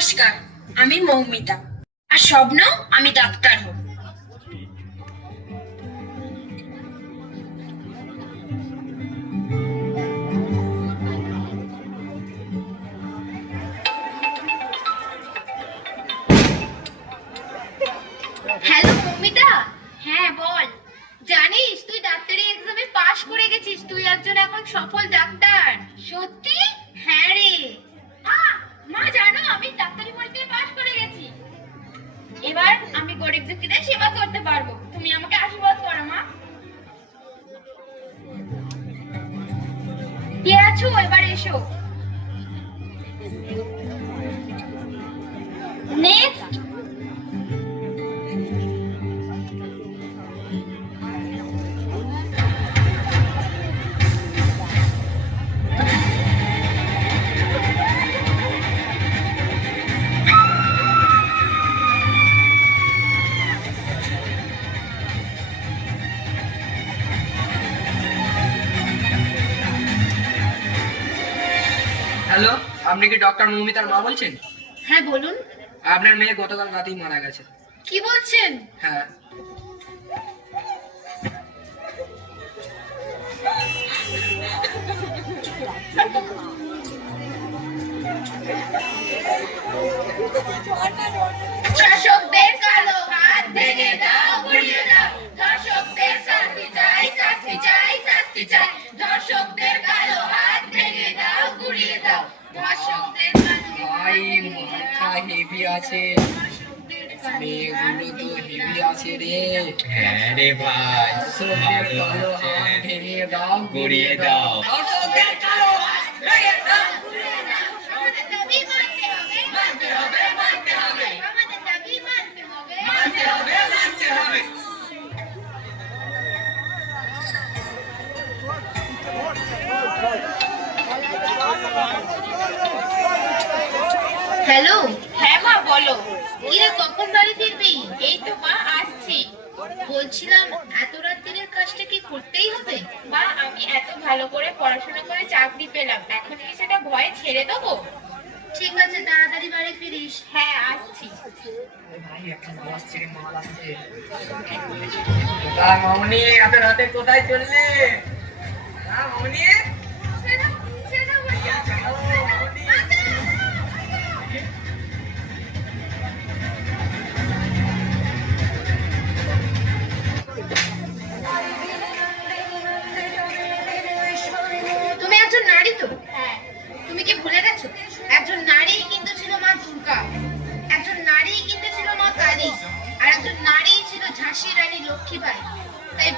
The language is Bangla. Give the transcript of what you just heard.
নমস্কার, আমি মৌমিতা। আর স্বপ্ন আমি ডাক্তার হব। হ্যালো মৌমিতা। হ্যাঁ বল। জানিস তুই ডাক্তারি এক্সামে পাশ করে গেছিস, তুই একজন এখন সফল ডাক্তার। সত্যি? হ্যাঁ রে। মা জানো আমি ডাক্তারি পরীক্ষায় পাশ করে গেছি। এবার আমি গরিব দুঃখীদের সেবা করতে পারবো, তুমি আমাকে আশীর্বাদ করো মা। কে আছো এবার এসো। নেক্সট। হ্যালো, আপনি কি ডক্টর মৌমিতার মা বলছেন? হ্যাঁ বলুন। আপনার মেয়ে গতকাল রাতেই মারা গেছে। কি বলছেন? হ্যাঁ। শাসকদের কালো হাত ভেঙে দাও, গুড়িয়ে দাও। ধর্ষকদের শাস্তি চাই, শাস্তি চাই, শাস্তি চাই। ধর্ষকদের কালো হাত ভেঙে দাও, গুড়িয়ে দাও। ধর্ষকদের ভাই মাথা হেভি আছে, মেয়েগুলো তো হেভি আছে রে। হ্যাঁ রে ভাই, ধর্ষকদের কালো হাত ভেঙে দাও, গুড়িয়ে দাও। ধর্ষকদের কালো হাত ভেঙে দাও। আমাদের দাবি মানতে হবে, মানতে হবে, মানতে হবে। আমাদের দাবি মানতে হবে, মানতে হবে, মানতে হবে। হ্যালো। হ্যাঁ মা বলো। কিরে কখন বাড়ি ফিরবি? এই তো মা আসছি। বলছিলাম এত রাত্রির কাজটা কি করতেই হবে? মা আমি এত ভালো করে পড়াশোনা করে চাকরি পেলাম, এখন কি সেটা ভয়ে ছেড়ে দেবো? ঠিক আছে তাড়াতাড়ি বাড়ি ফিরিস। হ্যাঁ আসছি। ভাই একটা মাল আসছে রে, মাল আসছে। মামনি এত রাতে কোথায় চললে? হ্যাঁ মামনি, তুমি একজন নারী তো? হ্যাঁ। তুমি কি ভুলে গেছো একজন নারী কিন্তু ছিল মা দুর্গা, একজন নারী কিন্তু ছিল মা কালী, আর একজন নারী ছিল ঝাঁসির রানী লক্ষ্মীবাই। তাই